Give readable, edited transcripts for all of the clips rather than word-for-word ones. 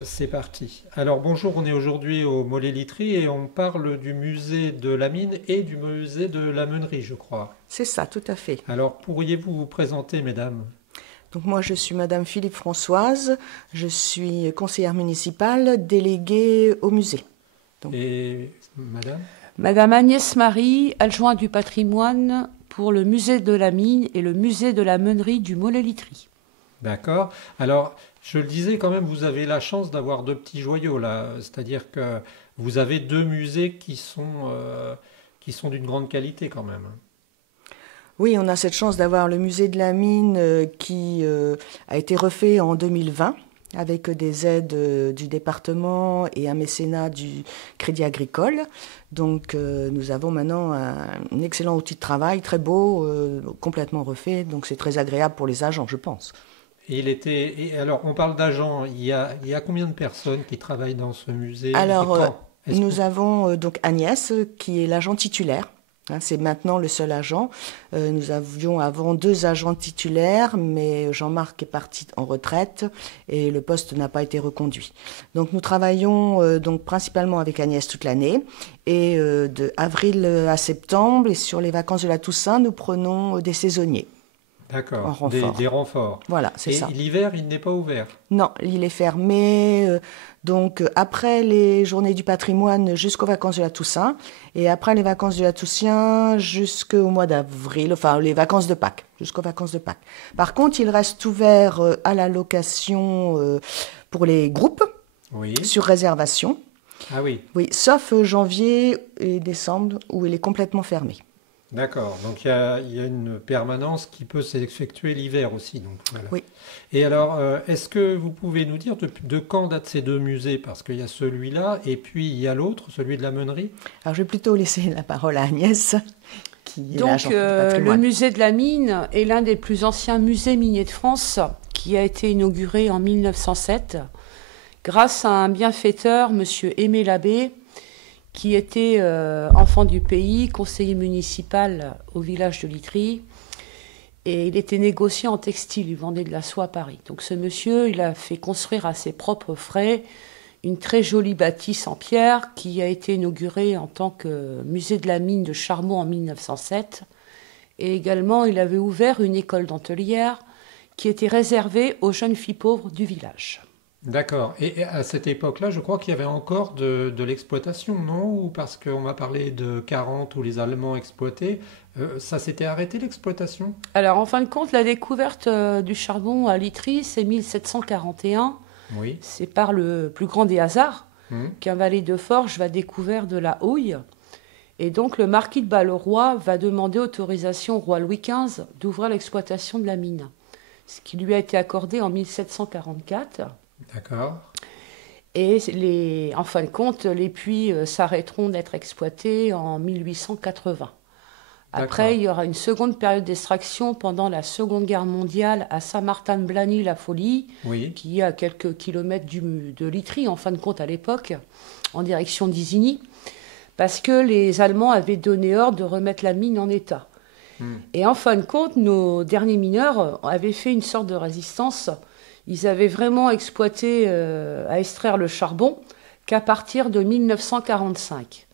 C'est parti. Alors bonjour, on est aujourd'hui au Mollet-Literie et on parle du musée de la mine et du musée de la meunerie, je crois. C'est ça, tout à fait. Alors pourriez-vous vous présenter, mesdames? Donc moi, je suis Madame Philippe Françoise, je suis conseillère municipale déléguée au musée. Donc, Et madame? Madame Agnès Marie, adjointe du patrimoine pour le musée de la mine et le musée de la meunerie du Mollet-Literie. D'accord. Alors, je le disais quand même, vous avez la chance d'avoir deux petits joyaux là. C'est-à-dire que vous avez deux musées qui sont d'une grande qualité quand même. oui, on a cette chance d'avoir le musée de la mine qui a été refait en 2020 avec des aides du département et un mécénat du Crédit Agricole. Donc nous avons maintenant un excellent outil de travail, très beau, complètement refait. Donc c'est très agréable pour les agents, je pense. Et alors, on parle d'agents. Il y a combien de personnes qui travaillent dans ce musée et Alors, quand? Est-ce que nous avons donc Agnès, qui est l'agent titulaire. Hein, c'est maintenant le seul agent. Nous avions avant deux agents titulaires, mais Jean-Marc est parti en retraite et le poste n'a pas été reconduit. Donc nous travaillons donc principalement avec Agnès toute l'année et de avril à septembre et sur les vacances de la Toussaint, nous prenons des saisonniers en D'accord, des renfort. renforts. Voilà, c'est Et ça. l'hiver, il n'est pas ouvert. Non, il est fermé. Donc, après les journées du patrimoine jusqu'aux vacances de la Toussaint, et après les vacances de la Toussaint jusqu'au mois d'avril, enfin les vacances de Pâques, jusqu'aux vacances de Pâques. Par contre, il reste ouvert à la location pour les groupes Oui. sur réservation. Ah oui, Oui, sauf janvier et décembre où il est complètement fermé. d'accord. Donc il y a une permanence qui peut s'effectuer l'hiver aussi. Donc voilà. Oui. Et alors, est-ce que vous pouvez nous dire de quand datent ces deux musées? Parce qu'il y a celui-là et puis il y a l'autre, celui de la meunerie. Alors, je vais plutôt laisser la parole à Agnès, qui est Donc, l'agent du le patrimoine. musée de la mine est l'un des plus anciens musées miniers de France, qui a été inauguré en 1907 grâce à un bienfaiteur, monsieur Aimé Labbé, qui était enfant du pays, conseiller municipal au village de Litry. Et il était négociant en textile, il vendait de la soie à Paris. Donc ce monsieur, il a fait construire à ses propres frais une très jolie bâtisse en pierre qui a été inaugurée en tant que musée de la mine de Charmont en 1907. Et également, il avait ouvert une école dentelière qui était réservée aux jeunes filles pauvres du village. D'accord. Et à cette époque-là, je crois qu'il y avait encore de l'exploitation, non? Ou parce qu'on m'a parlé de 40 où les Allemands exploitaient, ça s'était arrêté l'exploitation? Alors en fin de compte, la découverte du charbon à Litry, c'est 1741. Oui. C'est par le plus grand des hasards Hmm. qu'un valet de forge va découvrir de la houille. Et donc le marquis de Balleroy va demander autorisation au roi Louis XV d'ouvrir l'exploitation de la mine, ce qui lui a été accordé en 1744. D'accord. Et en fin de compte, les puits s'arrêteront d'être exploités en 1880. Après, D'accord. il y aura une seconde période d'extraction pendant la Seconde Guerre mondiale à Saint-Martin-de-Blagny-la-Folie, Oui. qui est à quelques kilomètres de Litry, en fin de compte à l'époque, en direction d'Isigny, parce que les Allemands avaient donné ordre de remettre la mine en état. Hmm. Et en fin de compte, nos derniers mineurs avaient fait une sorte de résistance. Ils avaient vraiment exploité à extraire le charbon qu'à partir de 1945.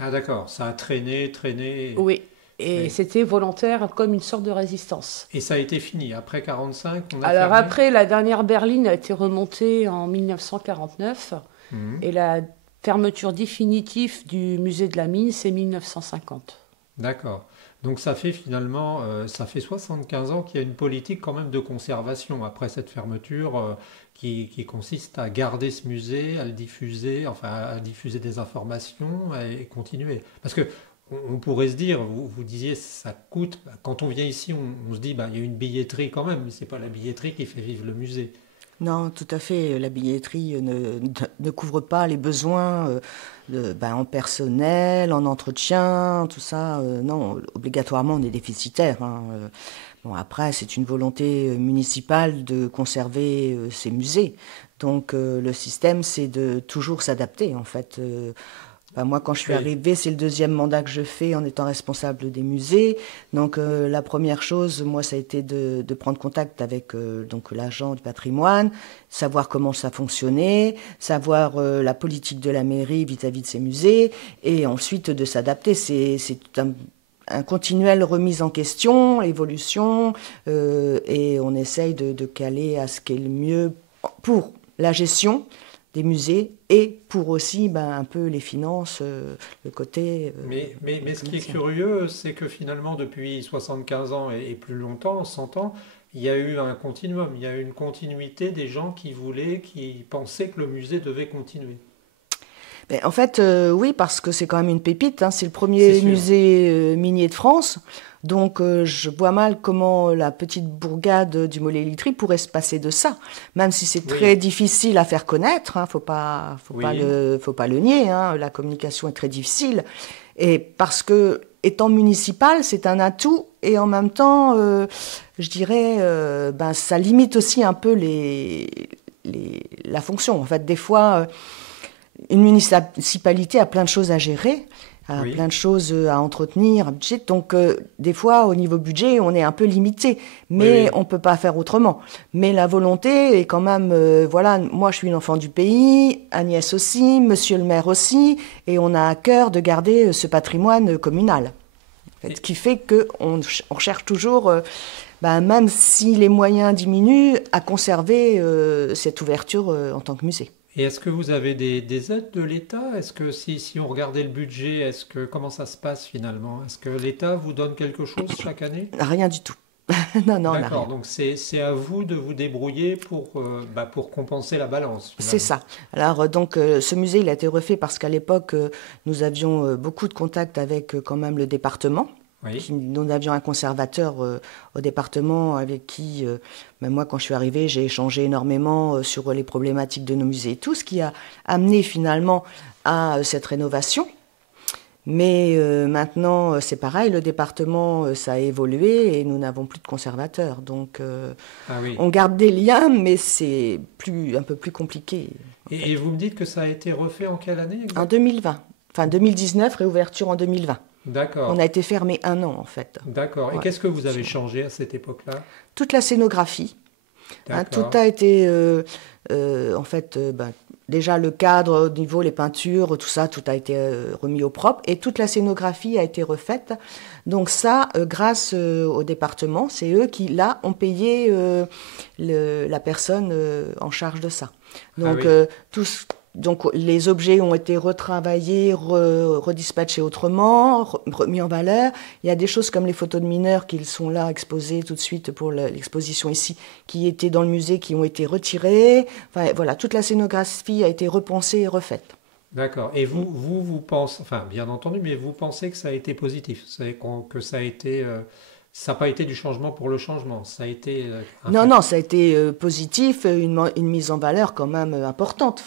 Ah d'accord, ça a traîné, traîné. Oui, et Oui. c'était volontaire comme une sorte de résistance. Et ça a été fini. Après 45, on a Alors fermé? après, la dernière berline a été remontée en 1949 Mhm. et la fermeture définitive du musée de la mine, c'est 1950. D'accord. Donc ça fait finalement, ça fait 75 ans qu'il y a une politique quand même de conservation après cette fermeture qui consiste à garder ce musée, à le diffuser, enfin à diffuser des informations et continuer. Parce que on pourrait se dire, vous disiez ça coûte, quand on vient ici on se dit bah, il y a une billetterie quand même, mais c'est pas la billetterie qui fait vivre le musée. Non, tout à fait. La billetterie ne couvre pas les besoins en personnel, en entretien, tout ça. Non, obligatoirement, on est déficitaire. Hein. Bon, après, c'est une volonté municipale de conserver ces musées. Donc, le système, c'est de toujours s'adapter, en fait. Enfin, moi, quand je suis Oui. arrivée, c'est le deuxième mandat que je fais en étant responsable des musées. Donc, la première chose, moi, ça a été de prendre contact avec donc l'agent du patrimoine, savoir comment ça fonctionnait, savoir la politique de la mairie vis-à-vis de ces musées, et ensuite de s'adapter. C'est tout un continuel remise en question, évolution, et on essaye de caler à ce qui est le mieux pour la gestion des musées et pour aussi un peu les finances, le côté Mais ce qui est financier. curieux, c'est que finalement, depuis 75 ans et plus longtemps, 100 ans, il y a eu un continuum, il y a eu une continuité des gens qui voulaient, qui pensaient que le musée devait continuer. En fait, oui, parce que c'est quand même une pépite, hein. C'est le C'est premier sûr. musée minier de France. Donc, je vois mal comment la petite bourgade du Mollet-Literie pourrait se passer de ça. Même si c'est très Oui, difficile à faire connaître, hein, oui, faut pas le nier, hein. La communication est très difficile. Et parce que, étant municipal, c'est un atout. Et en même temps, je dirais, ça limite aussi un peu la fonction. En fait, des fois, une municipalité a plein de choses à gérer, a oui. plein de choses à entretenir, un budget. Donc, des fois, au niveau budget, on est un peu limité, Oui, mais oui. on peut pas faire autrement. Mais la volonté est quand même, voilà, moi, je suis une enfant du pays, Agnès aussi, Monsieur le maire aussi, et on a à cœur de garder ce patrimoine communal. En fait, ce Et, qui fait on cherche toujours, même si les moyens diminuent, à conserver cette ouverture en tant que musée. et est-ce que vous avez des aides de l'État? Est-ce que si on regardait le budget, comment ça se passe finalement? Est-ce que l'État vous donne quelque chose chaque année? Rien du tout. Non, non, on n'a D'accord, rien. donc c'est à vous de vous débrouiller pour compenser la balance C'est finalement. ça. Alors, ce musée, il a été refait parce qu'à l'époque, nous avions beaucoup de contacts avec quand même le département. Oui, Nous avions un conservateur au département avec qui, même moi, quand je suis arrivée, j'ai échangé énormément sur les problématiques de nos musées et tout, ce qui a amené finalement à cette rénovation. Mais maintenant, c'est pareil, le département, ça a évolué et nous n'avons plus de conservateur. Donc, ah oui. on garde des liens, mais c'est un peu plus compliqué, en Et fait. vous me dites que ça a été refait en quelle année En exact? 2020, enfin 2019, réouverture en 2020. On D'accord, a été fermé un an, en fait. d'accord. Et Ouais. qu'est-ce que vous avez changé à cette époque-là? Toute la scénographie, hein, tout D'accord. a été, en fait, déjà le cadre au niveau, les peintures, tout ça, tout a été remis au propre. Et toute la scénographie a été refaite. Donc ça, grâce au département, c'est eux qui, là, ont payé la personne en charge de ça. Ah Donc, oui, donc les objets ont été retravaillés, redispatchés autrement, remis en valeur. Il y a des choses comme les photos de mineurs qui sont là exposées tout de suite pour l'exposition ici, qui étaient dans le musée, qui ont été retirées. Enfin voilà, toute la scénographie a été repensée et refaite. d'accord. Et vous pensez, enfin bien entendu, mais vous pensez que ça a été positif, que ça a été, ça n'a pas été du changement pour le changement, ça a été un Non, fait. non, ça a été positif, une mise en valeur quand même importante.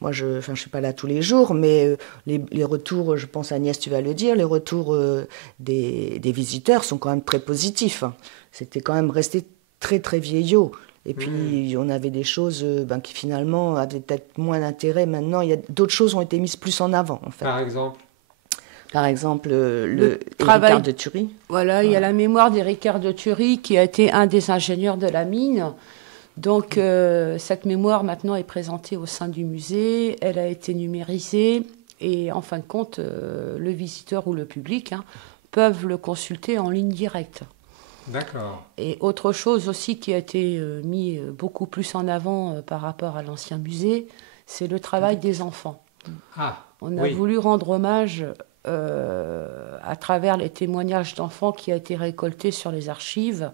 Moi, je suis pas là tous les jours, mais les retours, je pense Agnès, tu vas le dire, les retours des visiteurs sont quand même très positifs, hein. C'était quand même resté très, très vieillot. Et Hmm. puis, on avait des choses qui finalement avaient peut-être moins d'intérêt. Maintenant, d'autres choses ont été mises plus en avant, en fait. Par exemple, Par exemple, Le le Ricard travail, de Thury. voilà, il y a Voilà. la mémoire d'Éric de Thury qui a été un des ingénieurs de la mine. Donc, cette mémoire maintenant est présentée au sein du musée. Elle a été numérisée et en fin de compte, le visiteur ou le public peuvent le consulter en ligne directe. d'accord. Et autre chose aussi qui a été mis beaucoup plus en avant par rapport à l'ancien musée, c'est le travail des enfants. Ah, On a oui, voulu rendre hommage à travers les témoignages d'enfants qui a été récoltés sur les archives,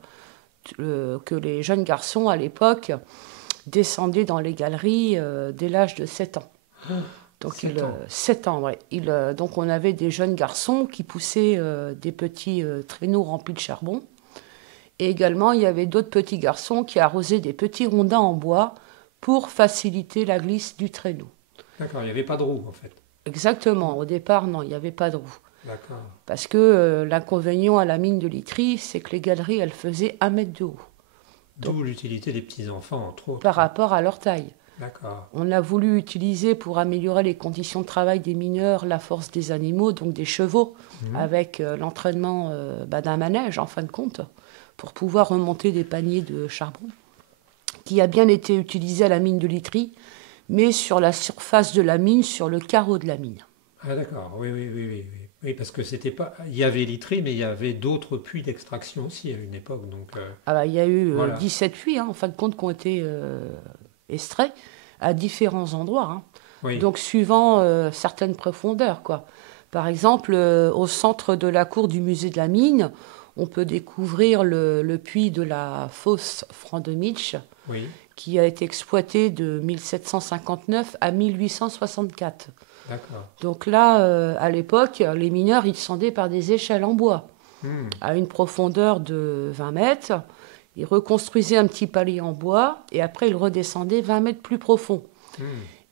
que les jeunes garçons à l'époque descendaient dans les galeries dès l'âge de 7 ans. Donc, 7 ans. 7 ans, ouais. Donc on avait des jeunes garçons qui poussaient des petits traîneaux remplis de charbon. Et également, il y avait d'autres petits garçons qui arrosaient des petits rondins en bois pour faciliter la glisse du traîneau. D'accord, il n'y avait pas de roue en fait. Exactement. Au départ, non, il n'y avait pas de roue. D'accord. Parce que l'inconvénient à la mine de Litry, c'est que les galeries, elles faisaient 1 mètre de haut D'où l'utilité des petits-enfants, entre autres. par rapport à leur taille. D'accord. On a voulu utiliser pour améliorer les conditions de travail des mineurs la force des animaux, donc des chevaux, avec l'entraînement d'un manège en fin de compte, pour pouvoir remonter des paniers de charbon, qui a bien été utilisé à la mine de Litry, mais sur la surface de la mine, sur le carreau de la mine. Ah d'accord, oui, oui, oui, oui, oui. Oui, parce que c'était pas. Il y avait Litry, mais il y avait d'autres puits d'extraction aussi à une époque. Donc, Il y a eu voilà. 17 puits, en fin de compte, qui ont été extraits à différents endroits. Hein. Oui. Donc, suivant certaines profondeurs, quoi. Par exemple, au centre de la cour du musée de la mine, on peut découvrir le puits de la fosse Franc-de-Mitch, Oui. qui a été exploité de 1759 à 1864. D'accord. Donc là, à l'époque, les mineurs, ils descendaient par des échelles en bois, à une profondeur de 20 mètres. Ils reconstruisaient un petit palier en bois, et après, ils redescendaient 20 mètres plus profond.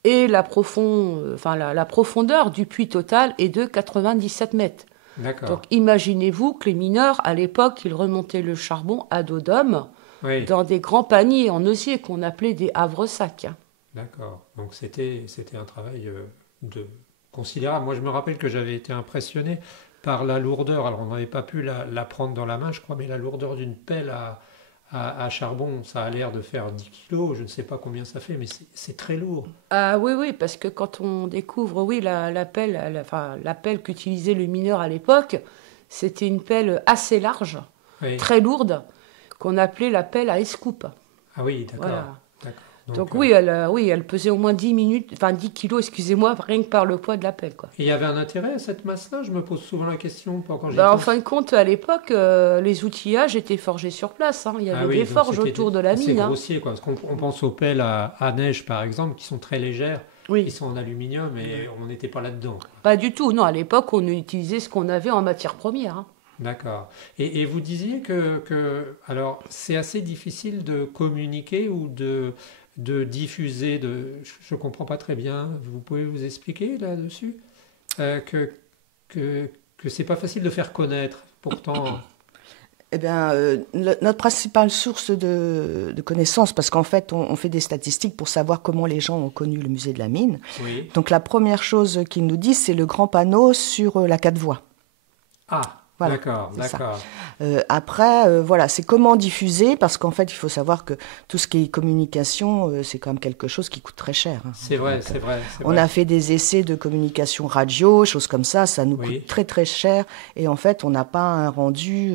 Et la profondeur du puits total est de 97 mètres. D'accord. Donc imaginez-vous que les mineurs, à l'époque, ils remontaient le charbon à dos d'homme, Oui. dans des grands paniers en osier qu'on appelait des havres-sacs. D'accord. Donc c'était un travail considérable. Moi, je me rappelle que j'avais été impressionné par la lourdeur. Alors, on n'avait pas pu la prendre dans la main, je crois, mais la lourdeur d'une pelle à charbon, ça a l'air de faire 10 kilos. Je ne sais pas combien ça fait, mais c'est très lourd. Ah oui, oui, parce que quand on découvre, oui, la pelle, la pelle qu'utilisait le mineur à l'époque, c'était une pelle assez large, Oui. très lourde, qu'on appelait la pelle à escoupe. Ah oui, d'accord. Voilà. D'accord. Donc oui, elle pesait au moins 10 kilos, excusez-moi, rien que par le poids de la pelle, quoi. Et il y avait un intérêt à cette masse-là? Je me pose souvent la question quand j'y En pense. fin de compte, à l'époque, les outillages étaient forgés sur place. Hein. Il y avait des donc forges c'était autour de la assez mine. Hein. grossier, quoi. Parce qu'on pense aux pelles à neige, par exemple, qui sont très légères, Oui. qui sont en aluminium, et on n'était pas là-dedans. Pas du tout. Non, à l'époque, on utilisait ce qu'on avait en matière première. Hein. D'accord. Et vous disiez alors, c'est assez difficile de communiquer ou de diffuser, je ne comprends pas très bien. Vous pouvez vous expliquer là-dessus? Que c'est pas facile de faire connaître, pourtant. Eh bien, notre principale source de connaissances, parce qu'en fait, on fait des statistiques pour savoir comment les gens ont connu le musée de la mine. Oui. Donc, la première chose qu'ils nous disent, c'est le grand panneau sur la 4 voies. Ah, Voilà, d'accord, c'est ça. d'accord. Après, voilà, c'est comment diffuser, parce qu'en fait, il faut savoir que tout ce qui est communication, c'est quand même quelque chose qui coûte très cher. Hein. C'est vrai, Donc, c'est vrai. on a fait des essais de communication radio, choses comme ça nous Oui. coûte très très cher, et en fait, on n'a pas un rendu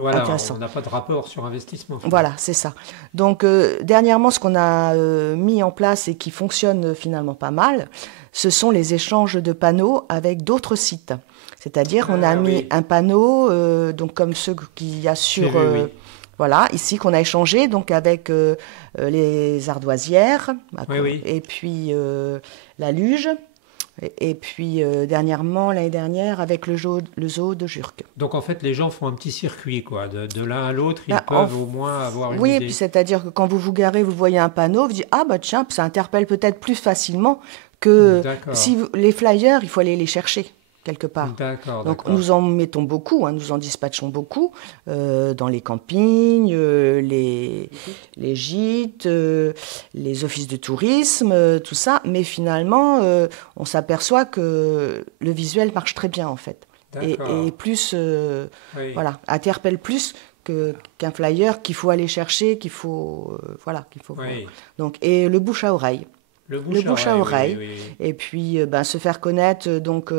Voilà, intéressant. on n'a pas de rapport sur investissement. Voilà, c'est ça. Donc, dernièrement, ce qu'on a mis en place et qui fonctionne finalement pas mal, ce sont les échanges de panneaux avec d'autres sites. C'est-à-dire, on a mis un panneau, donc comme ceux qu'il y a sur, voilà, ici qu'on a échangé, donc avec les ardoisières, Oui. et puis la luge, et puis dernièrement, l'année dernière, avec le zoo de Jurques. Donc en fait, les gens font un petit circuit, quoi. De l'un à l'autre, ils Bah, peuvent au moins avoir une Oui, et idée. puis c'est-à-dire que quand vous vous garez, vous voyez un panneau, vous dites ah bah tiens, ça interpelle peut-être plus facilement que D'accord. les flyers, il faut aller les chercher quelque part. D'accord, Donc d'accord. nous en mettons beaucoup, hein, nous en dispatchons beaucoup dans les campings, les gîtes, les offices de tourisme, tout ça. Mais finalement, on s'aperçoit que le visuel marche très bien en fait. D'accord. Et plus, Oui. voilà, interpelle plus qu'un flyer qu'il faut aller chercher, qu'il faut, voilà, qu'il faut. Oui. Donc et le bouche à oreille. Le Le bouche à oreille. oui, oui. Et puis se faire connaître donc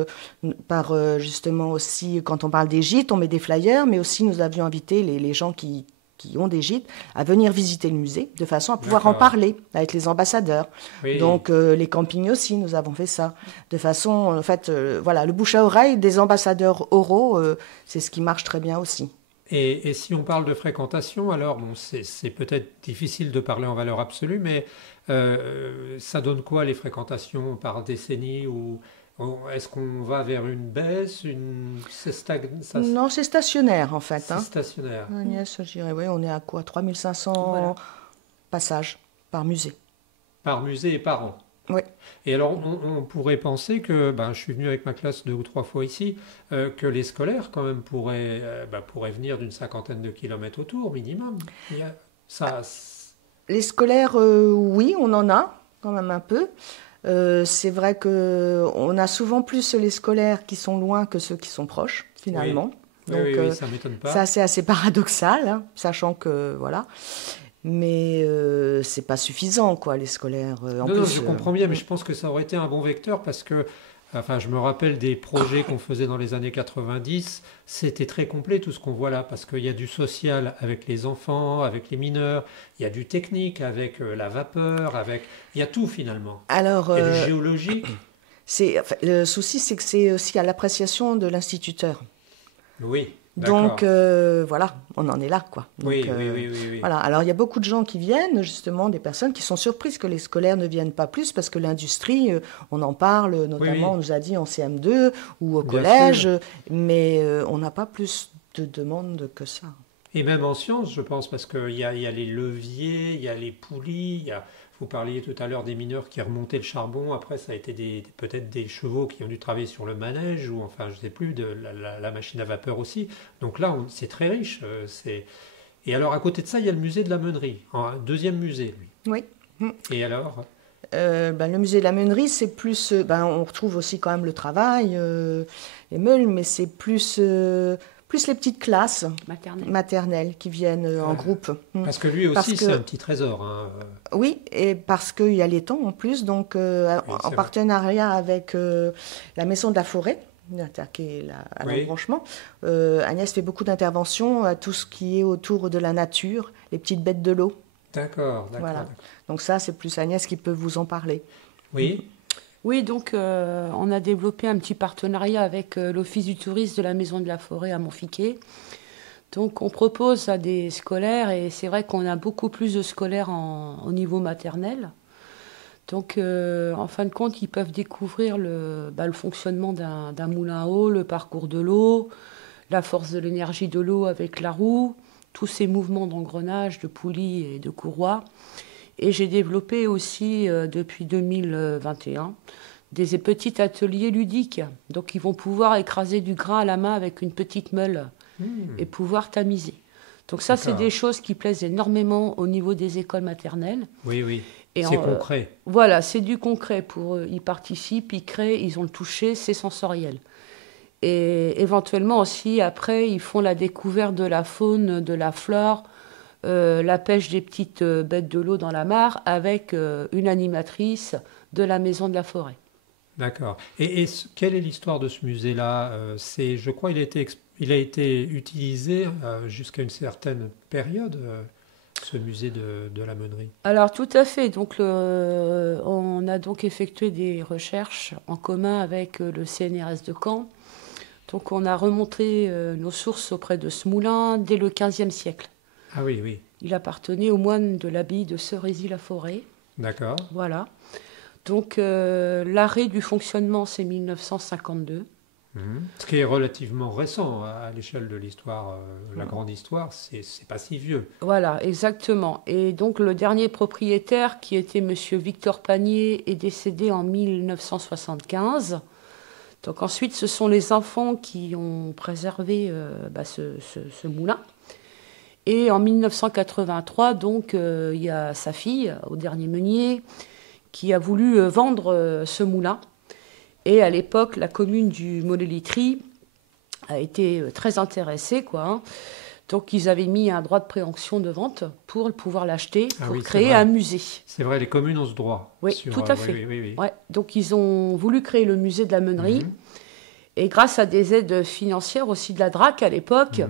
par justement aussi quand on parle des gîtes, on met des flyers, mais aussi nous avions invité les gens qui ont des gîtes à venir visiter le musée de façon à pouvoir en D'accord. parler avec les ambassadeurs. Oui. Donc les campings aussi, nous avons fait ça de façon en fait voilà, le bouche à oreille des ambassadeurs oraux, c'est ce qui marche très bien aussi. Et si on parle de fréquentation, alors bon, c'est peut-être difficile de parler en valeur absolue, mais ça donne quoi les fréquentations par décennie ou est-ce qu'on va vers une baisse, Non, c'est stationnaire en fait. c'est Hein. stationnaire. Agnès, je dirais, oui, on est à quoi 3500 Voilà. passages par musée. Par musée et par an. Oui. Et alors, on pourrait penser que, je suis venu avec ma classe 2 ou 3 fois ici, que les scolaires, quand même, pourraient venir d'une 50aine de kilomètres autour, minimum. Ça, Les scolaires, oui, on en a quand même un peu. C'est vrai qu'on a souvent plus les scolaires qui sont loin que ceux qui sont proches, finalement. Oui, Donc, oui, ça m'étonne pas. ça, c'est assez paradoxal, hein, sachant que, voilà. Mais c'est pas suffisant, quoi, les scolaires. En Non, plus, non, je comprends bien, mais je pense que ça aurait été un bon vecteur parce que, enfin, je me rappelle des projets qu'on faisait dans les années 90, c'était très complet tout ce qu'on voit là, parce qu'il y a du social avec les enfants, avec les mineurs, il y a du technique avec la vapeur, il y a tout finalement. alors, Il y a du géologique. enfin, le souci, c'est que c'est aussi à l'appréciation de l'instituteur. Oui, d'accord. Donc, voilà, on en est là, quoi. Donc, Oui, oui, oui, oui, oui. voilà. Alors, il y a beaucoup de gens qui viennent, justement, des personnes qui sont surprises que les scolaires ne viennent pas plus, parce que l'industrie, on en parle, notamment, Oui. on nous a dit en CM2 ou au Bien collège, sûr. mais on n'a pas plus de demandes que ça. Et même en sciences, je pense, parce qu'il y a les leviers, il y a les poulies, vous parliez tout à l'heure des mineurs qui remontaient le charbon, après ça a été peut-être des chevaux qui ont dû travailler sur le manège, ou enfin je ne sais plus, de la machine à vapeur aussi. Donc là, c'est très riche. Et alors à côté de ça, il y a le musée de la Meunerie, un deuxième musée, lui. Oui. Et alors? Le musée de la Meunerie, c'est plus. On retrouve aussi quand même le travail, les meules, mais c'est plus les petites classes maternelles qui viennent en groupe. Parce que lui aussi, c'est un petit trésor. Hein. Oui, et parce qu'il y a les temps en plus, donc Oui, en partenariat avec la Maison de la Forêt, qui est à l'embranchement, Agnès fait beaucoup d'interventions à tout ce qui est autour de la nature, les petites bêtes de l'eau. D'accord. Voilà. Donc ça, c'est plus Agnès qui peut vous en parler. Oui. Oui, donc on a développé un petit partenariat avec l'Office du tourisme de la Maison de la Forêt à Montfiquet. Donc on propose à des scolaires, et c'est vrai qu'on a beaucoup plus de scolaires au niveau maternel. Donc en fin de compte, ils peuvent découvrir le fonctionnement d'un moulin à eau, le parcours de l'eau, la force de l'énergie de l'eau avec la roue, tous ces mouvements d'engrenage, de poulies et de courroies. Et j'ai développé aussi, depuis 2021, des petits ateliers ludiques. Donc, ils vont pouvoir écraser du grain à la main avec une petite meule et pouvoir tamiser. Donc ça, c'est des choses qui plaisent énormément au niveau des écoles maternelles. Oui, oui. Et c'est concret. Voilà, c'est du concret pour eux. Ils participent, ils créent, ils ont le toucher, c'est sensoriel. Et éventuellement aussi, après, ils font la découverte de la faune, de la flore, la pêche des petites bêtes de l'eau dans la mare avec une animatrice de la Maison de la Forêt. D'accord. Et quelle est l'histoire de ce musée-là? Je crois il a été utilisé jusqu'à une certaine période, ce musée de la Meunerie. Alors tout à fait. Donc on a donc effectué des recherches en commun avec le CNRS de Caen. Donc on a remonté nos sources auprès de ce moulin dès le XVe siècle. Ah oui, oui. Il appartenait aux moines de l'abbaye de Cerisy-la-Forêt. D'accord. Voilà. Donc l'arrêt du fonctionnement, c'est 1952. Ce qui est relativement récent à l'échelle de l'histoire, la grande histoire, c'est pas si vieux. Voilà, exactement. Et donc le dernier propriétaire, qui était Monsieur Victor Panier, est décédé en 1975. Donc ensuite, ce sont les enfants qui ont préservé ce moulin. Et en 1983, donc, il y a sa fille, au dernier meunier, qui a voulu vendre ce moulin. Et à l'époque, la commune du Mollet-Litry a été très intéressée, quoi, hein. Donc ils avaient mis un droit de préemption de vente pour pouvoir l'acheter, pour créer un musée. C'est vrai, les communes ont ce droit. Oui, tout à fait. Oui. Ouais, donc ils ont voulu créer le musée de la Meunerie. Et grâce à des aides financières aussi de la DRAC à l'époque,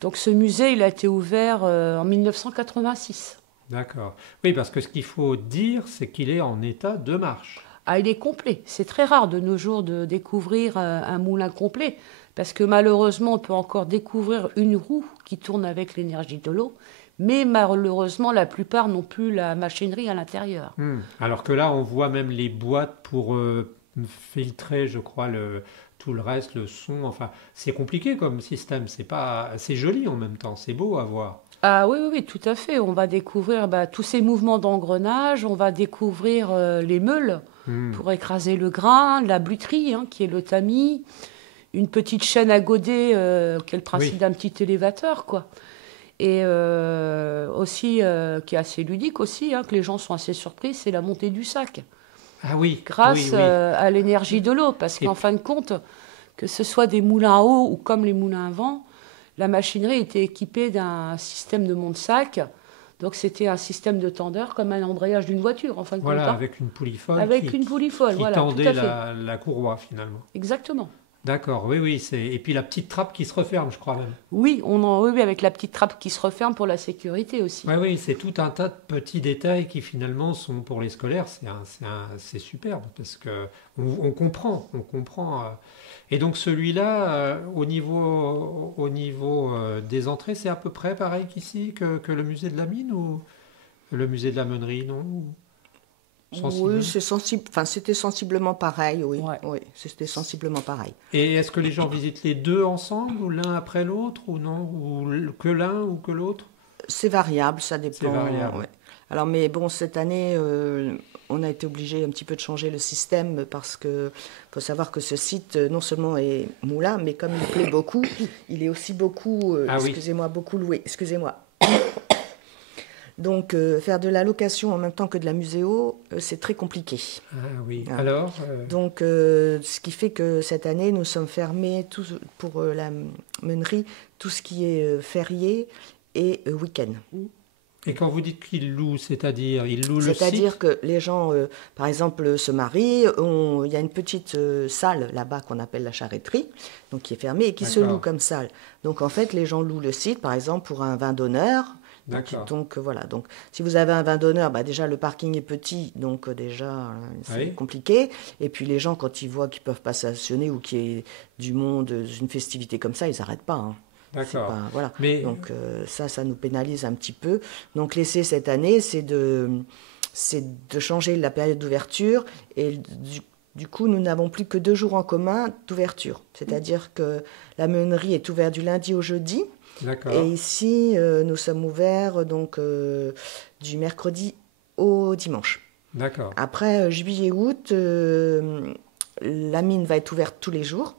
donc ce musée il a été ouvert en 1986. D'accord. Oui, parce que ce qu'il faut dire, c'est qu'il est en état de marche. Ah, il est complet. C'est très rare de nos jours de découvrir un moulin complet, parce que malheureusement, on peut encore découvrir une roue qui tourne avec l'énergie de l'eau, mais malheureusement, la plupart n'ont plus la machinerie à l'intérieur. Alors que là, on voit même les boîtes pour filtrer, je crois, tout le reste, le son. Enfin, c'est compliqué comme système. C'est joli en même temps. C'est beau à voir. Ah oui, tout à fait. On va découvrir tous ces mouvements d'engrenage, on va découvrir les meules pour écraser le grain, la bluterie, hein, qui est le tamis, une petite chaîne à goder, qui est le principe d'un petit élévateur, quoi. Et aussi, qui est assez ludique aussi, que les gens sont assez surpris, c'est la montée du sac. Ah oui, Grâce oui, oui. à l'énergie de l'eau. Parce qu'en fin de compte, que ce soit des moulins à eau ou comme les moulins à vent, la machinerie était équipée d'un système de monte-sac. Donc c'était un système de tendeur comme un embrayage d'une voiture, en fin de compte. Voilà, avec une poulie folle Avec une poulie folle, qui voilà, tendait tout à fait. la courroie finalement. Exactement. D'accord, oui, oui. Et puis la petite trappe qui se referme, je crois même. Oui, oui, avec la petite trappe qui se referme pour la sécurité aussi. Oui, oui, c'est tout un tas de petits détails qui finalement sont pour les scolaires, c'est superbe parce que on comprend, on comprend. Et donc celui-là, au niveau des entrées, c'est à peu près pareil qu'ici que le musée de la mine ou le musée de la meunerie, non? Oui, Sensible. enfin, c'était sensiblement pareil, oui. Ouais. Oui, c'était sensiblement pareil. Et est-ce que les gens visitent les deux ensemble ou l'un après l'autre ou non? Que l'un ou que l'autre? C'est variable, ça C'est dépend. variable. Ouais. Alors, mais bon, cette année, on a été obligé un petit peu de changer le système parce que faut savoir que ce site, non seulement est moulin, mais comme il plaît beaucoup, il est aussi beaucoup, Ah oui. excusez-moi, beaucoup loué. Excusez-moi. Donc, faire de la location en même temps que de la muséo, c'est très compliqué. Ah oui. Ah. Alors, Donc, ce qui fait que cette année, nous sommes fermés pour la meunerie, tout ce qui est férié et week-end. et quand vous dites qu'il loue, c'est-à-dire il loue le site? C'est-à-dire que les gens, par exemple, se marient, il y a une petite salle là-bas qu'on appelle la charretterie, donc qui est fermée et qui se D'accord. loue comme salle. Donc, en fait, les gens louent le site, par exemple, pour un vin d'honneur. D'accord. Donc voilà. Donc si vous avez un vin d'honneur, déjà le parking est petit, donc déjà c'est Oui. compliqué. Et puis les gens quand ils voient qu'ils peuvent pas stationner ou qu'il y ait du monde, une festivité comme ça, ils n'arrêtent pas. Hein. C'est D'accord. pas, voilà. Mais Donc ça nous pénalise un petit peu. Donc l'essai cette année, c'est de changer la période d'ouverture et du coup, nous n'avons plus que 2 jours en commun d'ouverture. C'est-à-dire que la meunerie est ouverte du lundi au jeudi. d'accord. Et ici, nous sommes ouverts donc du mercredi au dimanche. D'accord. Après, juillet-août, la mine va être ouverte tous les jours.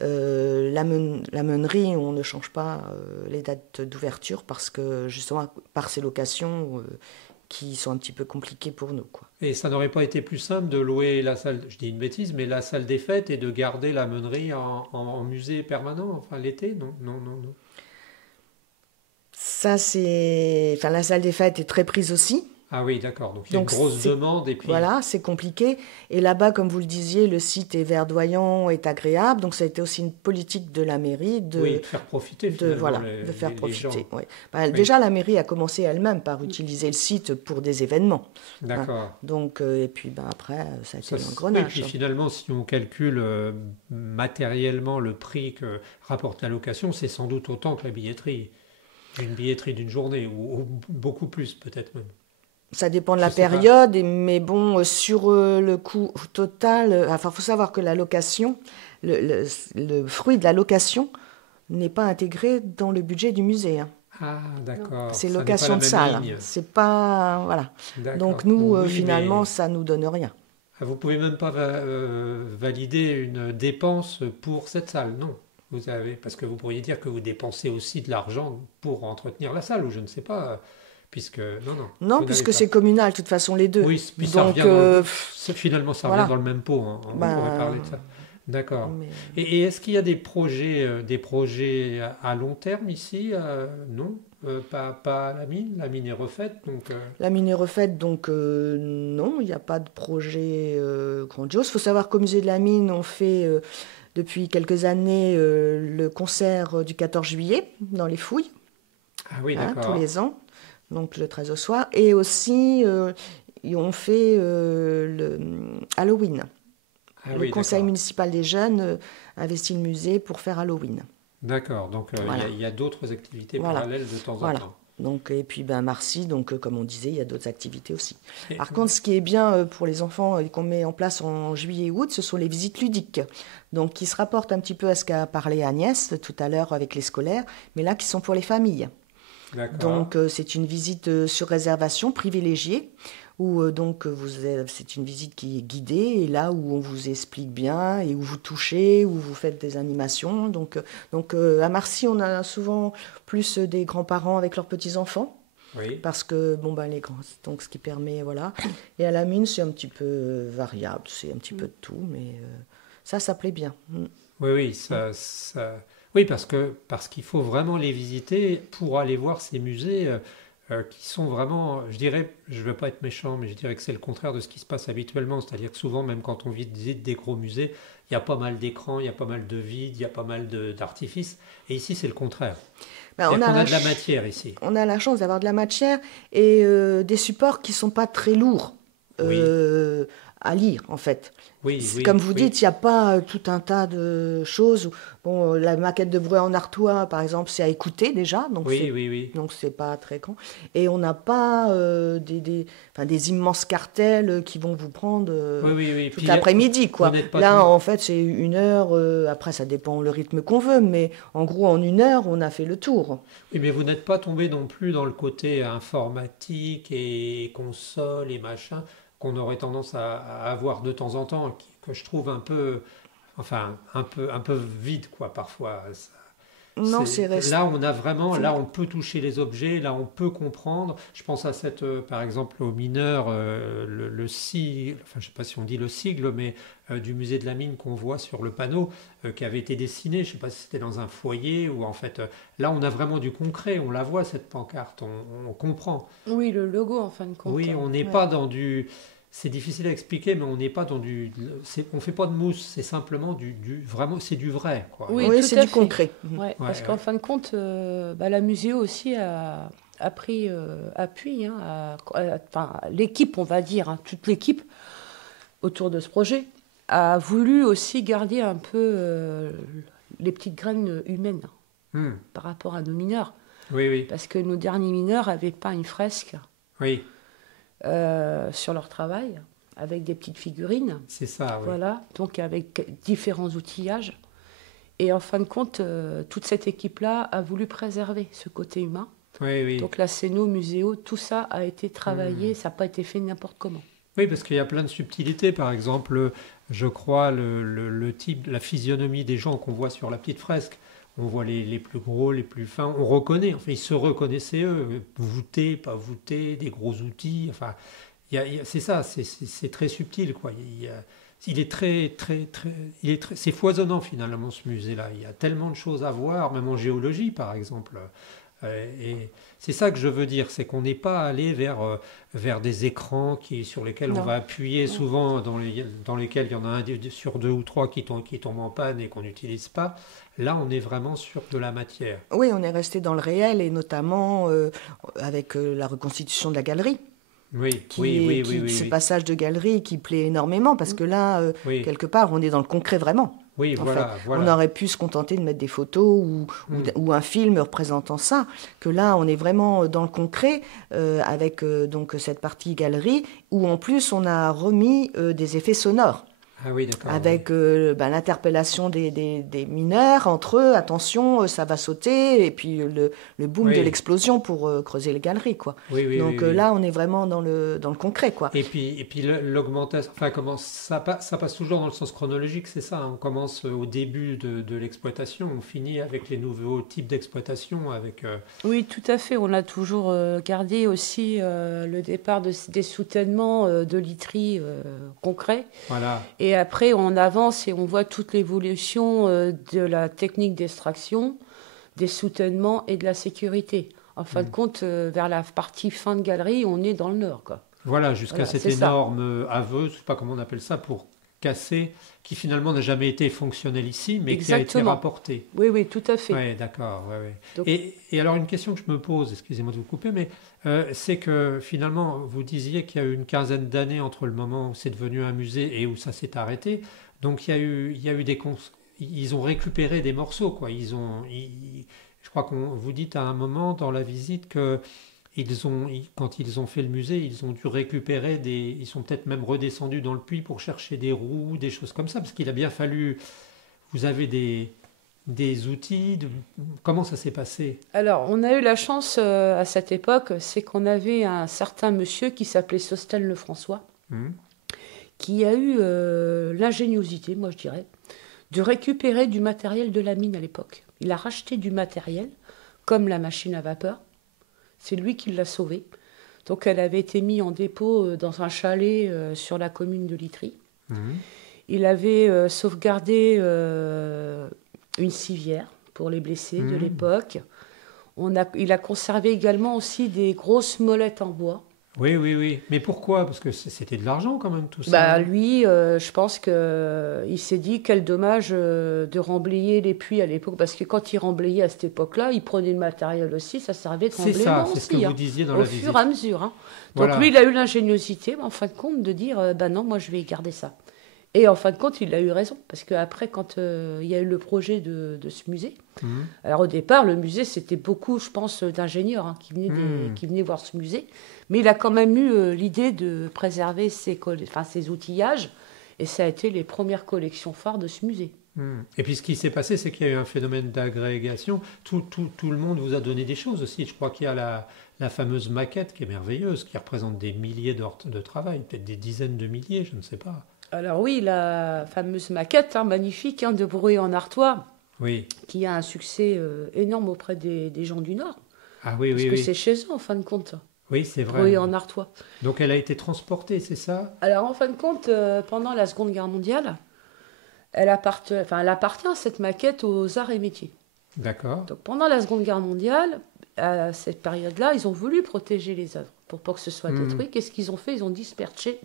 La meunerie, on ne change pas les dates d'ouverture parce que justement, par ces locations qui sont un petit peu compliquées pour nous, quoi. Et ça n'aurait pas été plus simple de louer la salle, je dis une bêtise, mais la salle des fêtes et de garder la meunerie en musée permanent, enfin l'été? Non, non, non, non. Ça, enfin, la salle des fêtes est très prise aussi. Ah oui, d'accord. Donc il y a une Donc, grosse demande et puis. Voilà, c'est compliqué. Et là-bas, comme vous le disiez, le site est verdoyant, est agréable. Donc ça a été aussi une politique de la mairie Oui, de faire profiter finalement de faire les profiter. gens. Oui. Oui. Déjà, la mairie a commencé elle-même par utiliser le site pour des événements. D'accord. Donc, et puis après, ça a été Ça, et l'engrenage. puis finalement, si on calcule matériellement le prix que rapporte la location, c'est sans doute autant que la billetterie. Une billetterie d'une journée, ou beaucoup plus peut-être même. Ça dépend de Je la sais pas. période, mais bon, sur le coût total, enfin, faut savoir que la location, le fruit de la location n'est pas intégré dans le budget du musée. Hein. Ah, d'accord. C'est Ça n'est location pas de la salle. même ligne. C'est pas, voilà. D'accord. Donc nous, Oui, finalement, mais ça nous donne rien. vous pouvez même pas valider une dépense pour cette salle, non. Vous avez, parce que vous pourriez dire que vous dépensez aussi de l'argent pour entretenir la salle, ou je ne sais pas, puisque non, non. Non, vous n'avez puisque pas. c'est communal, de toute façon, les deux. Oui, puis ça Donc, revient dans finalement, ça revient voilà. dans le même pot. Hein. On Ben, pourrait parler de ça. D'accord. mais Et est-ce qu'il y a des projets à long terme ici? Non, pas la mine. La mine est refaite, donc. la mine est refaite, donc non, il n'y a pas de projet grandiose. Il faut savoir qu'au musée de la mine, on fait depuis quelques années le concert du 14 juillet dans les Fouilles, Ah oui, hein, tous d'accord. les ans, donc le 13 au soir. Et aussi, on fait le Halloween. Ah Le oui, conseil d'accord. municipal des jeunes investit le musée pour faire Halloween. D'accord. Donc Voilà. il y a d'autres activités Voilà. parallèles de temps en Voilà. temps. Donc, et puis Marcy, donc comme on disait, il y a d'autres activités aussi. Et- Par contre, ce qui est bien pour les enfants et qu'on met en place en juillet et août, ce sont les visites ludiques. Donc qui se rapportent un petit peu à ce qu'a parlé Agnès tout à l'heure avec les scolaires, mais là qui sont pour les familles. D'accord. Donc c'est une visite sur réservation privilégiée où c'est une visite qui est guidée, et là où on vous explique bien, et où vous touchez, où vous faites des animations. À Marcy, on a souvent plus des grands-parents avec leurs petits-enfants, Oui. parce que, les grands, donc ce qui permet, voilà. Et à la mine, c'est un petit peu variable, c'est un petit peu de tout, mais ça plaît bien. Oui, oui, oui, parce qu'il faut vraiment les visiter pour aller voir ces musées qui sont vraiment, je dirais, je ne veux pas être méchant, mais je dirais que c'est le contraire de ce qui se passe habituellement. C'est-à-dire que souvent, même quand on visite des gros musées, il y a pas mal d'écrans, il y a pas mal de vide, il y a pas mal d'artifices. Et ici, c'est le contraire. On C'est-à-dire a qu'on a de la matière ici. on a la chance d'avoir de la matière et des supports qui ne sont pas très lourds Oui, à lire, en fait. oui, oui, Comme vous oui. dites, il n'y a pas tout un tas de choses. Bon, la maquette de Bruy en Artois, par exemple, c'est à écouter déjà, Oui, oui, oui. donc c'est pas très grand. Et on n'a pas des immenses cartels qui vont vous prendre Oui, oui, oui. tout Puis, l'après-midi, vous quoi. n'êtes pas Là, tout- en fait, c'est 1 heure. Après, ça dépend le rythme qu'on veut, mais en gros, en 1 heure, on a fait le tour. Oui, mais vous n'êtes pas tombé non plus dans le côté informatique et console et machin qu'on aurait tendance à avoir de temps en temps, que je trouve un peu, enfin, un peu vide, quoi, parfois. Non, c'est resté. Là, on a vraiment, là, on peut toucher les objets, là, on peut comprendre. Je pense à par exemple, au mineur, le sigle, enfin, je ne sais pas si on dit le sigle, mais du musée de la mine qu'on voit sur le panneau, qui avait été dessiné. Je ne sais pas si c'était dans un foyer ou en fait, là, on a vraiment du concret. On la voit cette pancarte, on comprend. Oui, le logo en fin de compte. Oui, on n'est Ouais. pas dans du. C'est difficile à expliquer, mais on n'est pas dans du. On fait pas de mousse, c'est simplement vraiment, c'est du vrai, quoi. Oui, Oui, tout c'est à du fait. concret. Ouais, Ouais, parce ouais. qu'en fin de compte, la Muséo aussi a pris appui, hein, enfin, l'équipe, on va dire, hein, toute l'équipe autour de ce projet, a voulu aussi garder un peu les petites graines humaines Hmm. par rapport à nos mineurs. Oui, oui, Parce que nos derniers mineurs avaient pas une fresque oui, sur leur travail, avec des petites figurines, c'est ça, oui. voilà, donc avec différents outillages. Et en fin de compte, toute cette équipe-là a voulu préserver ce côté humain. Oui, oui. Donc la Céno, Muséo, tout ça a été travaillé, ça n'a pas été fait n'importe comment. Oui, parce qu'il y a plein de subtilités. Par exemple, je crois, le type, la physionomie des gens qu'on voit sur la petite fresque. On voit les plus gros, les plus fins. On reconnaît, enfin, ils se reconnaissaient eux. Voûtés, pas voûtés, des gros outils. Enfin, c'est ça, c'est très subtil, quoi. Il est très, très, très, c'est foisonnant finalement ce musée-là. Il y a tellement de choses à voir, même en géologie, par exemple. Et c'est ça que je veux dire, c'est qu'on n'est pas allé vers des écrans sur lesquels on Non. va appuyer, Non. souvent dans lesquels il y en a un sur deux ou trois qui tombent en panne et qu'on n'utilise pas. Là, on est vraiment sur de la matière. Oui, on est resté dans le réel, et notamment avec la reconstitution de la galerie. Oui, oui, oui, oui, oui, Ce oui. passage de galerie qui plaît énormément, parce que là, Oui, quelque part, on est dans le concret vraiment. oui, En voilà, fait, on voilà. aurait pu se contenter de mettre des photos ou un film représentant ça, que là, on est vraiment dans le concret avec donc cette partie galerie où en plus on a remis des effets sonores. Ah oui, d'accord. Avec l'interpellation des mineurs entre eux, attention, ça va sauter, et puis le boom de Oui, l'explosion pour creuser les galeries, quoi. oui, oui, oui, Donc oui. là, on est vraiment dans le concret, quoi. Et puis l'augmentation, enfin, ça passe toujours dans le sens chronologique, c'est ça. On commence au début de l'exploitation, on finit avec les nouveaux types d'exploitation, avec. Oui, tout à fait. On a toujours gardé aussi le départ des soutènements de literie concrets. Voilà. Et après, on avance et on voit toute l'évolution de la technique d'extraction, des soutènements et de la sécurité. En fin de compte, vers la partie fin de galerie, on est dans le nord, quoi. Voilà, jusqu'à Voilà, cette c'est ça. énorme aveuse, je sais pas comment on appelle ça, pour casser, qui finalement n'a jamais été fonctionnel ici, mais qui a été Exactement. rapporté. Oui, oui, tout à fait. Oui, d'accord. Ouais, ouais. Donc- Et alors, une question que je me pose, excusez-moi de vous couper, mais c'est que finalement, vous disiez qu'il y a eu une quinzaine d'années entre le moment où c'est devenu un musée et où ça s'est arrêté. Donc, il y a eu ils ont récupéré des morceaux, quoi. Je crois qu'on vous dites à un moment dans la visite que quand ils ont fait le musée, ils ont dû récupérer ils sont peut-être même redescendus dans le puits pour chercher des roues, des choses comme ça, parce qu'il a bien fallu, vous avez des outils comment ça s'est passé? Alors, on a eu la chance à cette époque, c'est qu'on avait un certain monsieur qui s'appelait Sosthène Lefrançois, Hmm. qui a eu l'ingéniosité, moi je dirais, de récupérer du matériel de la mine à l'époque. Il a racheté du matériel, comme la machine à vapeur. C'est lui qui l'a sauvée. Donc elle avait été mise en dépôt dans un chalet sur la commune de Litry. Hmm. Il avait sauvegardé une civière pour les blessés de l'époque. Il a conservé également aussi des grosses molettes en bois. Oui, oui, oui. Mais pourquoi? Parce que c'était de l'argent quand même tout ça. Bah, lui, je pense qu'il s'est dit quel dommage de remblayer les puits à l'époque, parce que quand il remblayait à cette époque-là, il prenait le matériel aussi, ça servait de C'est remblayement ça, c'est ce que aussi, vous hein, disiez dans au la fur visite. et à mesure. Hein. Donc Voilà. lui, il a eu l'ingéniosité, en fin de compte, de dire bah non, moi je vais garder ça. Et en fin de compte, il a eu raison, parce qu'après, quand il y a eu le projet de ce musée, Mhm. alors au départ, le musée, c'était beaucoup, je pense, d'ingénieurs qui venaient voir ce musée, mais il a quand même eu l'idée de préserver ses outillages, et ça a été les premières collections phares de ce musée. Hmm. Et puis ce qui s'est passé, c'est qu'il y a eu un phénomène d'agrégation. Tout le monde vous a donné des choses aussi. Je crois qu'il y a la fameuse maquette qui est merveilleuse, qui représente des milliers d'heures de travail, peut-être des dizaines de milliers, je ne sais pas. Alors oui, la fameuse maquette magnifique de Brouet en Artois, Oui. qui a un succès énorme auprès des gens du Nord, Ah oui, parce oui, que oui. c'est chez eux en fin de compte, Oui, c'est vrai. Brouet en Artois. Donc elle a été transportée, c'est ça? Alors en fin de compte, pendant la Seconde Guerre mondiale, elle appartient cette maquette aux arts et métiers. D'accord. Donc pendant la Seconde Guerre mondiale, à cette période-là, ils ont voulu protéger les œuvres pour pas que ce soit détruit. Qu'est-ce qu'ils ont fait? Ils ont dispatché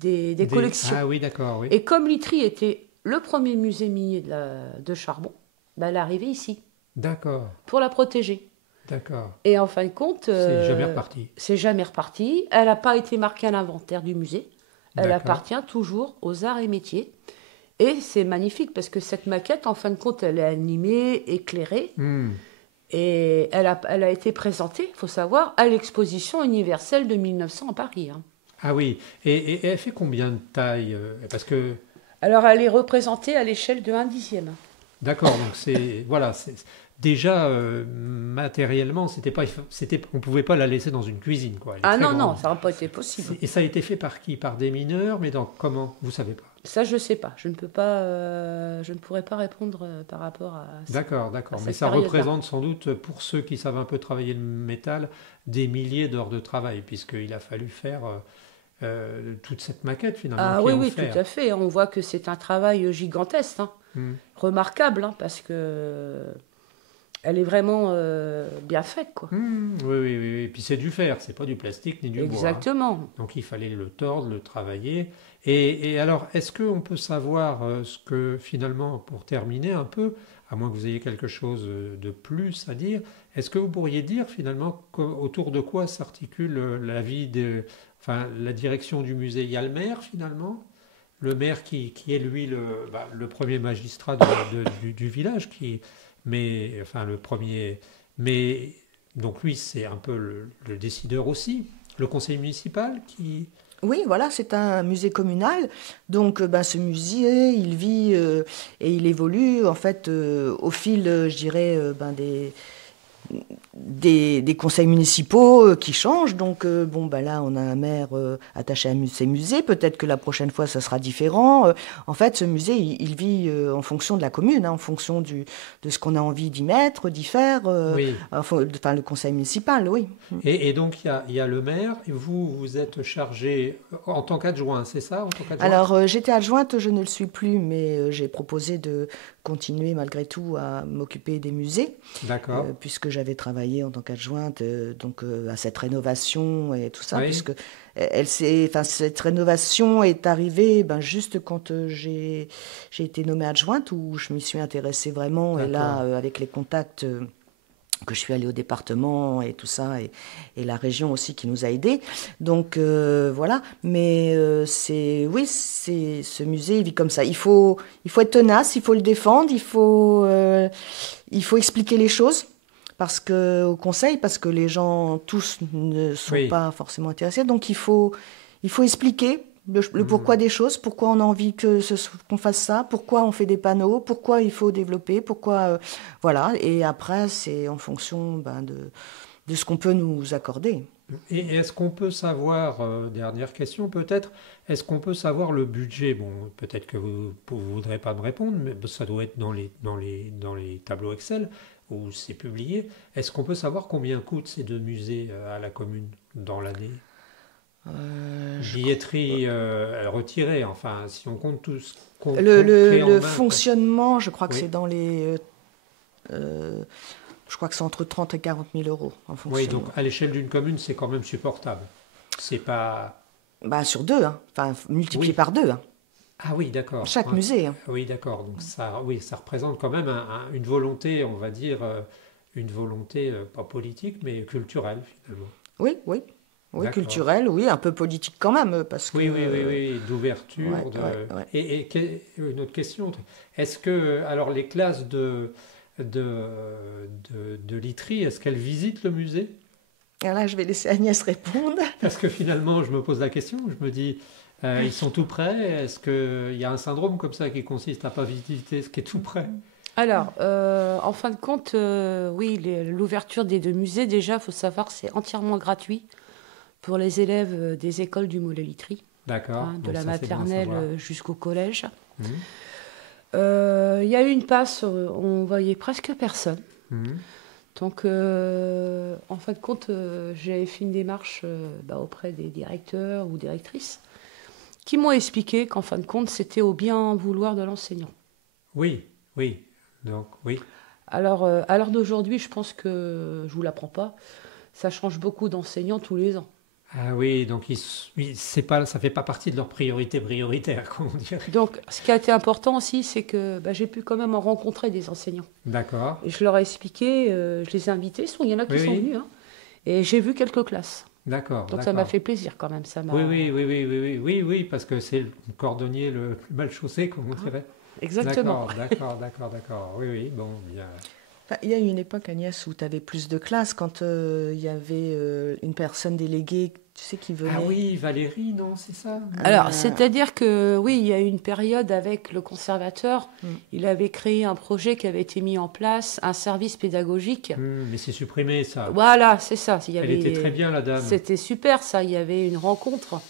des collections. Ah oui, d'accord, oui. Et comme Litry était le premier musée minier de charbon, bah, elle est arrivée ici D'accord, pour la protéger. d'accord. Et en fin de compte, C'est jamais reparti. c'est jamais reparti. Elle n'a pas été marquée à l'inventaire du musée. Elle D'accord. appartient toujours aux arts et métiers. Et c'est magnifique parce que cette maquette, en fin de compte, elle est animée, éclairée. Hmm. Et elle a été présentée, il faut savoir, à l'exposition universelle de 1900 à Paris. Hein. Ah oui, et elle fait combien de taille? Parce que, Alors, elle est représentée à l'échelle de 1/10. d'accord, donc c'est, voilà, déjà matériellement, on pouvait pas la laisser dans une cuisine, quoi. Elle est Ah très non, non, grande. ça n'a pas été possible. Et ça a été fait par qui? Par des mineurs, mais comment? Vous savez pas. Ça, je ne sais pas. Je ne pourrais pas répondre par rapport à ça. D'accord, d'accord. à Mais cette ça période-là. représente sans doute, pour ceux qui savent un peu travailler le métal, des milliers d'heures de travail, puisqu'il a fallu faire toute cette maquette finalement. Ah qui oui, est oui, offerte. tout à fait. On voit que c'est un travail gigantesque, hein. Hmm. Remarquable, hein, parce que elle est vraiment bien faite, quoi. Hmm, oui, oui, oui, oui. Et puis c'est du fer, c'est pas du plastique ni du bois. Hein. Exactement. Donc il fallait le tordre, le travailler. Et alors, est-ce qu'on peut savoir ce que finalement, pour terminer un peu, à moins que vous ayez quelque chose de plus à dire, est-ce que vous pourriez dire finalement autour de quoi s'articule la vie enfin, la direction du musée? Il y a le maire finalement, le maire qui est lui le premier magistrat du village, mais enfin le premier, mais donc lui c'est un peu le décideur aussi, le conseil municipal qui. Oui, voilà, c'est un musée communal. Donc, ce musée, il vit et il évolue en fait au fil, je dirais, des conseils municipaux qui changent. Donc, là, on a un maire attaché à ces musées. Peut-être que la prochaine fois, ça sera différent. En fait, ce musée, il vit en fonction de la commune, hein, en fonction de ce qu'on a envie d'y mettre, d'y faire. Oui. Enfin, le conseil municipal, oui. Et donc, il y a le maire, et vous êtes chargé en tant qu'adjoint, c'est ça, en tant qu'adjoint? Alors, j'étais adjointe, je ne le suis plus, mais j'ai proposé de continuer malgré tout à m'occuper des musées. D'accord. Puisque j'avais travaillé en tant qu'adjointe à cette rénovation et tout ça, Oui. puisque cette rénovation est arrivée juste quand j'ai été nommée adjointe, où je m'y suis intéressée vraiment, et là, avec les contacts que je suis allée au département et tout ça, et la région aussi qui nous a aidés. Donc voilà, mais ce musée, il vit comme ça. Il faut être tenace, il faut le défendre, il faut expliquer les choses. Au conseil, parce que les gens tous ne sont pas forcément intéressés. Donc il faut expliquer Le pourquoi des choses, pourquoi on a envie qu'on fasse ça, pourquoi on fait des panneaux, pourquoi il faut développer, pourquoi... voilà, et après, c'est en fonction de ce qu'on peut nous accorder. Et est-ce qu'on peut savoir, dernière question peut-être, est-ce qu'on peut savoir le budget? Bon, peut-être que vous ne voudrez pas me répondre, mais ça doit être dans les tableaux Excel où c'est publié. Est-ce qu'on peut savoir combien coûtent ces deux musées à la commune dans l'année? Billetterie retirée, enfin, si on compte tout ce qu'on pris en Le main, fonctionnement, je crois que oui. c'est dans les... je crois que c'est entre 30 et 40 000 euros en Oui, fonctionnement. donc à l'échelle d'une commune, c'est quand même supportable. C'est pas... Bah, sur deux, hein. Enfin, multiplié Oui. par deux, hein. Ah oui, d'accord. Chaque Ouais. musée. Hein. Oui, d'accord. Donc ça, oui, ça représente quand même une volonté, on va dire, une volonté pas politique, mais culturelle finalement. Oui, oui. Oui, D'accord. culturel, oui, un peu politique quand même, parce que... Oui, oui, oui, oui, d'ouverture. Ouais, ouais, ouais. Une autre question. Est-ce que, alors, les classes de literie, est-ce qu'elles visitent le musée? Et là, je vais laisser Agnès répondre. Parce que finalement, je me pose la question, je me dis, ils sont tout près. Est-ce qu'il y a un syndrome comme ça qui consiste à pas visiter ce qui est tout près? Alors, en fin de compte, oui, l'ouverture des deux musées, déjà, il faut savoir que c'est entièrement gratuit pour les élèves des écoles du Moulin-Literie, D'accord. de Donc la ça, c'est bien à maternelle savoir. jusqu'au collège. Mhm. Il y a eu une passe, on voyait presque personne. Mhm. Donc, en fin de compte, j'ai fait une démarche auprès des directeurs ou directrices qui m'ont expliqué qu'en fin de compte, c'était au bien vouloir de l'enseignant. Oui, oui. Donc, oui. Alors, à l'heure d'aujourd'hui, je pense que, je ne vous l'apprends pas, ça change beaucoup d'enseignants tous les ans. Ah oui, donc c'est pas, ça fait pas partie de leur priorité prioritaire, comme on dirait. Donc, ce qui a été important aussi, c'est que j'ai pu quand même en rencontrer des enseignants. D'accord. Et je leur ai expliqué, je les ai invités, il y en a qui Oui, sont oui. venus, hein, et j'ai vu quelques classes. D'accord. Donc ça m'a fait plaisir quand même. Ça m'a... Oui, oui, oui, oui, oui, oui, oui, oui, parce que c'est le cordonnier le plus mal chaussé, comme on dirait. Exactement. D'accord. Oui, oui, bon, bien. Enfin, il y a eu une époque, Agnès, où tu avais plus de classes, quand il y avait une personne déléguée, tu sais, qui venait. Ah oui, Valérie, non, c'est ça? Alors, c'est-à-dire que oui, il y a eu une période avec le conservateur, il avait créé un projet qui avait été mis en place, un service pédagogique. Mais c'est supprimé, ça. Voilà, c'est ça. Il y Elle avait... était très bien, la dame. C'était super, ça. Il y avait une rencontre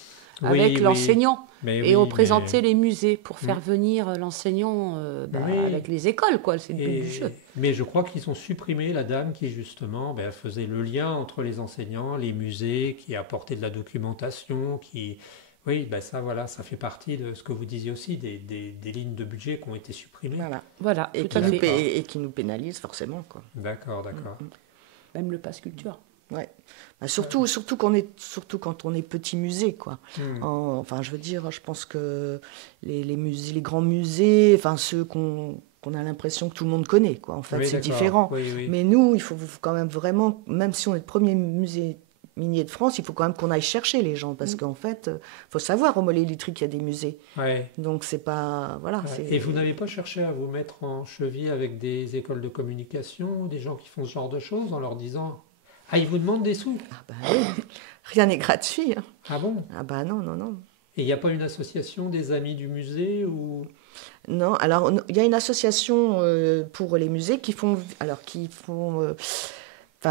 Oui, avec oui. l'enseignant. Mais Et oui, on présentait mais... les musées pour faire venir l'enseignant Oui. avec les écoles, quoi. C'est le but du jeu. Mais je crois qu'ils ont supprimé la dame qui, justement, faisait le lien entre les enseignants, les musées, qui apportait de la documentation, qui... Oui, ça, voilà, ça fait partie de ce que vous disiez aussi, des lignes de budget qui ont été supprimées. Voilà, Et tout à fait. et qui nous pénalisent forcément, quoi. D'accord. Même le pass culture. Ouais. Surtout quand on est petit musée, quoi. Enfin, je veux dire, je pense que les musées, les grands musées, enfin ceux qu'on a l'impression que tout le monde connaît, quoi. En fait, Oui, c'est d'accord. différent. Oui. Mais nous, il faut quand même vraiment, même si on est le premier musée minier de France, il faut quand même qu'on aille chercher les gens, parce qu'en fait, faut savoir au Moulin-Literie qu'il y a des musées. Ouais. Donc c'est pas, voilà. Et vous n'avez pas cherché à vous mettre en cheville avec des écoles de communication, des gens qui font ce genre de choses, en leur disant: ah, ils vous demandent des sous? Ah bah oui, rien n'est gratuit. Hein. Ah bon? Ah bah non. Et il n'y a pas une association des amis du musée ou... Non, alors il y a une association pour les musées qui font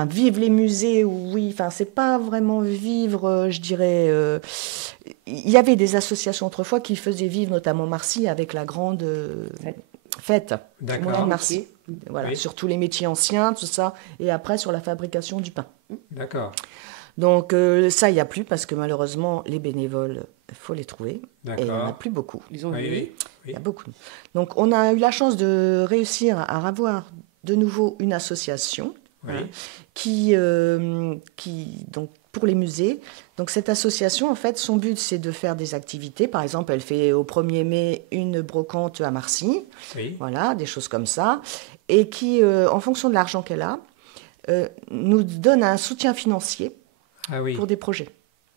vivre les musées, oui, enfin c'est pas vraiment vivre, je dirais. Il y avait des associations autrefois qui faisaient vivre notamment Marcy avec la grande fête. D'accord. Marcy. Voilà, Oui. sur tous les métiers anciens, tout ça, et après sur la fabrication du pain. D'accord. Donc ça, il n'y a plus parce que malheureusement, les bénévoles, il faut les trouver. Et il n'y en a plus beaucoup. Ils ont Oui. Il y a beaucoup. Donc on a eu la chance de réussir à avoir de nouveau une association Oui. qui donc pour les musées. Donc cette association, en fait, son but, c'est de faire des activités. Par exemple, elle fait au 1er mai une brocante à Marcy. Oui. Voilà, des choses comme ça. Et qui, en fonction de l'argent qu'elle a, nous donne un soutien financier Ah oui. pour des projets.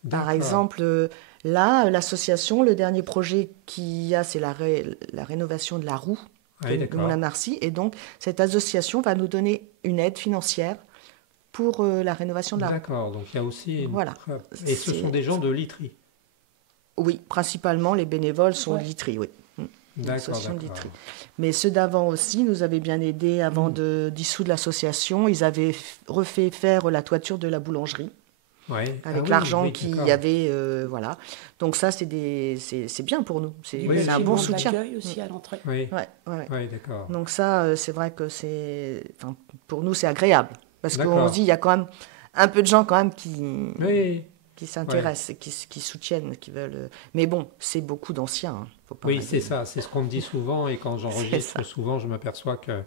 Par D'accord. exemple, là, l'association, le dernier projet qu'il y a, c'est la rénovation de la roue Oui, de d'accord. Moulin-Marcy. Et donc, cette association va nous donner une aide financière pour la rénovation de la roue. D'accord, donc il y a aussi... Voilà. Et ce sont des gens de literie. Oui, principalement, les bénévoles sont Ouais. de Litry, oui. D'accord, L'association de d'accord. Litry. Mais ceux d'avant aussi nous avaient bien aidés avant de dissoudre l'association. Ils avaient refait faire la toiture de la boulangerie Ouais. Ah avec oui, l'argent oui, qu'il d'accord. y avait. Voilà. Donc ça, c'est bien pour nous. C'est Oui, c'est un Qui bon vont soutien. d'accueil aussi à l'entrée. Oui, Ouais, ouais. oui, d'accord. Donc ça, c'est vrai que enfin, pour nous, c'est agréable. Parce qu'on D'accord. se dit, il y a quand même un peu de gens quand même Oui, qui s'intéressent, et qui soutiennent, qui veulent. Mais bon, c'est beaucoup d'anciens. Faut pas oui, rêver. c'est ça, c'est ce qu'on me dit souvent et quand C'est j'enregistre ça. souvent, je m'aperçois que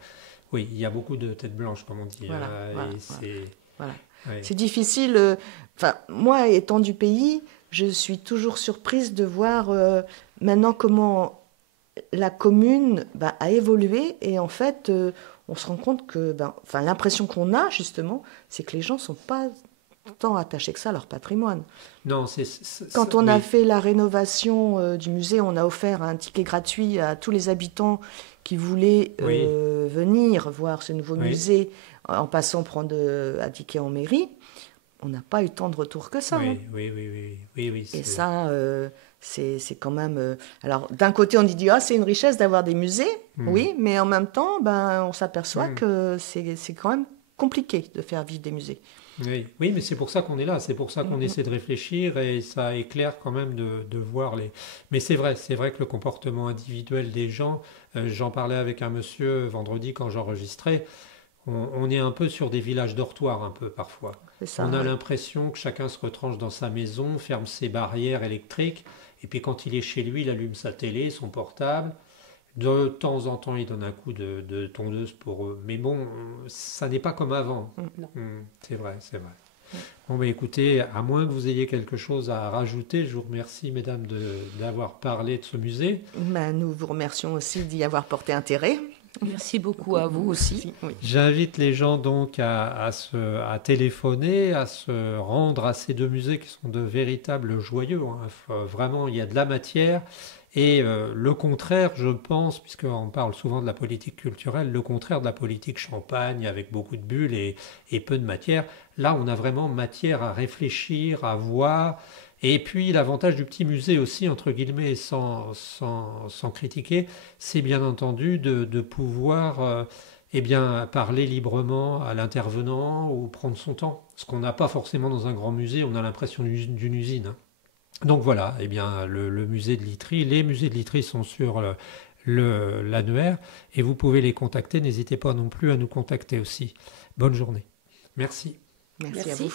oui, il y a beaucoup de têtes blanches, comme on dit. Voilà, voilà, Et voilà. c'est Voilà. ouais. C'est difficile. Enfin, moi, étant du pays, je suis toujours surprise de voir maintenant comment la commune a évolué. Et en fait, on se rend compte que, enfin, l'impression qu'on a justement, c'est que les gens sont pas tant attachés que ça à leur patrimoine. Non, Quand on a oui, fait la rénovation du musée, on a offert un ticket gratuit à tous les habitants qui voulaient oui, venir voir ce nouveau oui, musée en passant prendre un ticket en mairie. On n'a pas eu tant de retours que ça, hein. oui, oui, oui, oui, oui, oui, Et c'est ça, c'est quand même. Alors, d'un côté, on dit ah, c'est une richesse d'avoir des musées, oui, mais en même temps, on s'aperçoit que c'est quand même compliqué de faire vivre des musées. oui, oui, mais c'est pour ça qu'on est là, c'est pour ça qu'on essaie de réfléchir et ça éclaire quand même de voir les. Mais c'est vrai que le comportement individuel des gens, j'en parlais avec un monsieur vendredi quand j'enregistrais, on est un peu sur des villages dortoirs un peu parfois. C'est On ça, a oui. l'impression que chacun se retranche dans sa maison, ferme ses barrières électriques, et puis quand il est chez lui, il allume sa télé, son portable. De temps en temps, il donne un coup de tondeuse pour eux. Mais bon, ça n'est pas comme avant. Non. C'est vrai, c'est vrai. Bon, bah écoutez, à moins que vous ayez quelque chose à rajouter, je vous remercie, mesdames, d'avoir parlé de ce musée. Nous vous remercions aussi d'y avoir porté intérêt. Merci beaucoup à vous aussi. Oui. J'invite les gens donc à téléphoner, à se rendre à ces deux musées qui sont de véritables joyaux, hein. Vraiment, il y a de la matière. Et le contraire, je pense, puisqu'on parle souvent de la politique culturelle, le contraire de la politique champagne avec beaucoup de bulles et peu de matière. Là, on a vraiment matière à réfléchir, à voir. Et puis l'avantage du petit musée aussi, entre guillemets, sans critiquer, c'est bien entendu de pouvoir eh bien, parler librement à l'intervenant ou prendre son temps. Ce qu'on n'a pas forcément dans un grand musée, on a l'impression d'une usine, hein. Donc voilà, eh bien, le musée de Litry, les musées de Litry sont sur l'annuaire et vous pouvez les contacter. N'hésitez pas non plus à nous contacter aussi. Bonne journée. Merci. Merci à Merci. vous.